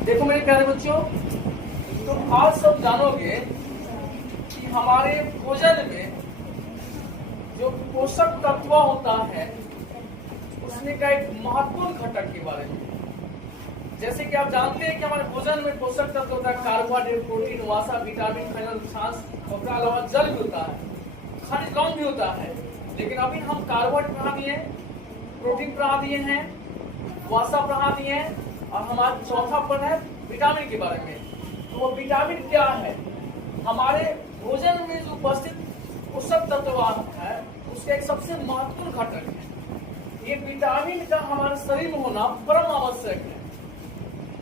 देखो मेरे प्यारे बच्चों, तुम आज सब जानोगे कि हमारे भोजन में जो पोषक तत्व होता है उसमें का एक महत्वपूर्ण घटक के बारे में। जैसे कि आप जानते हैं कि हमारे भोजन में पोषक तत्व होता है कार्बोहाइड्रेट, प्रोटीन, वसा, विटामिन, खनिज, छाछ, उसके अलावा जल भी होता है, खनिज लवण भी होता है। लेकिन अभी हम कार्बोहाइड्रेट पढ़ा दिए, प्रोटीन पढ़ा दिए हैं, वसा पढ़ा दिए हैं और हमारा चौथा पद है विटामिन के बारे में। तो वो विटामिन क्या है? हमारे भोजन में जो उपस्थित पोषक तत्व है उसका एक सबसे महत्वपूर्ण घटक है। ये विटामिन का हमारे शरीर में होना परम आवश्यक है।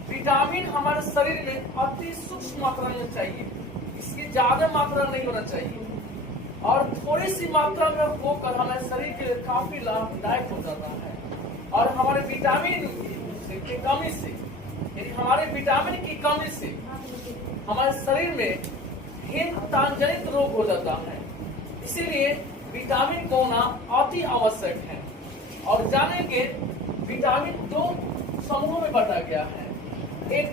विटामिन हमारे शरीर में अति सूक्ष्म मात्रा में चाहिए, इसकी ज्यादा मात्रा नहीं होना चाहिए और थोड़ी सी मात्रा में होकर हमारे शरीर के लिए काफी लाभदायक हो जाता है। और हमारे विटामिन की कमी से, यदि हमारे विटामिन की कमी से हमारे शरीर में हीनता जनित रोग हो जाता है, इसीलिए विटामिन को होना अति आवश्यक है। और जानेंगे विटामिन दो समूहों में बांटा गया है, एक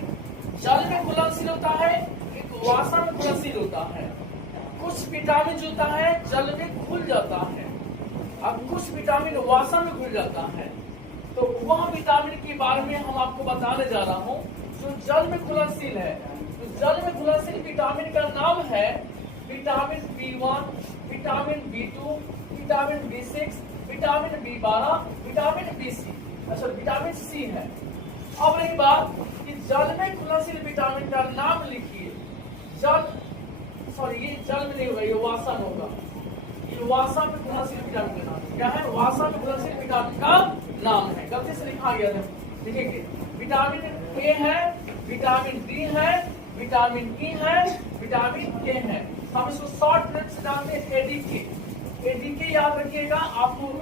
जल में घुलनशील होता है, एक वसा में घुलनशील होता है। कुछ विटामिन जो होता है जल में घुल जाता है और कुछ विटामिन वसा में घुल जाता है। तो वह विटामिन के बारे में हम आपको बताने जा रहा हूँ जो जल में घुलनशील है। तो जल में घुलनशील विटामिन का नाम है vitamin B1, vitamin B2, vitamin B6, vitamin B12, vitamin BC। अच्छा, विटामिन C है। अब एक बात कि जल में घुलनशील विटामिन का नाम लिखिए। ये जल में नहीं होगा, ये वासा में होगा। ये वासा में घुलनशील विटामिन का नाम क्या है? वासा में घुलनशील विटामिन का नाम है। गलती से लिखा गया था, लिखेंगे विटामिन ए है, विटामिन डी है, विटामिन ई है, विटामिन के है। हम इसको शॉर्ट नेम से जानते हैं एडीके। एडीके याद रखिएगा, आपको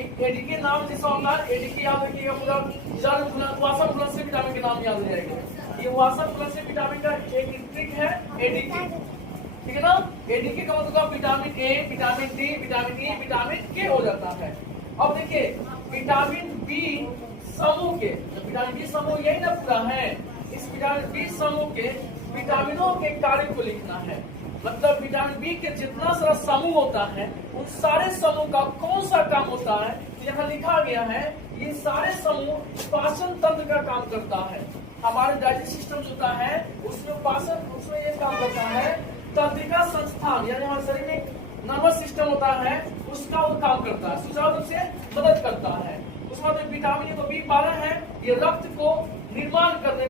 एक एडीके नाम जैसा होता है, एडीके याद रखिएगा। पूरा जल वासा घुलनशील विटामिन के नाम याद रहेगा। ये वासा घुलनशील विटामिन का एक ट्रिक है एडीके, ठीक है ना? एडीके का मतलब vitamin A, vitamin D, vitamin E, vitamin के हो जाता है। अब देखिए विटामिन बी समूह के, विटामिन बी समूह यही ना पूरा है, इस विटामिन बी समूह के विटामिनों के कार्य को लिखना है। मतलब विटामिन बी के जितना सारा समूह होता है उन सारे समूह का कौन सा काम होता है, तो यहाँ लिखा गया है ये सारे समूह पाचन तंत्र का काम करता है। हमारे डाइजेस्ट सिस्टम जो होता है उसमें पाचन, उसमें ये काम करता है तंत्रिका संस्थान, यानी हमारे शरीर में नर्वस सिस्टम होता है उसका वो काम करता है, सुचारू रूप से मदद करता है। उसमें विटामिन B12 है, ये रक्त को निर्माण करने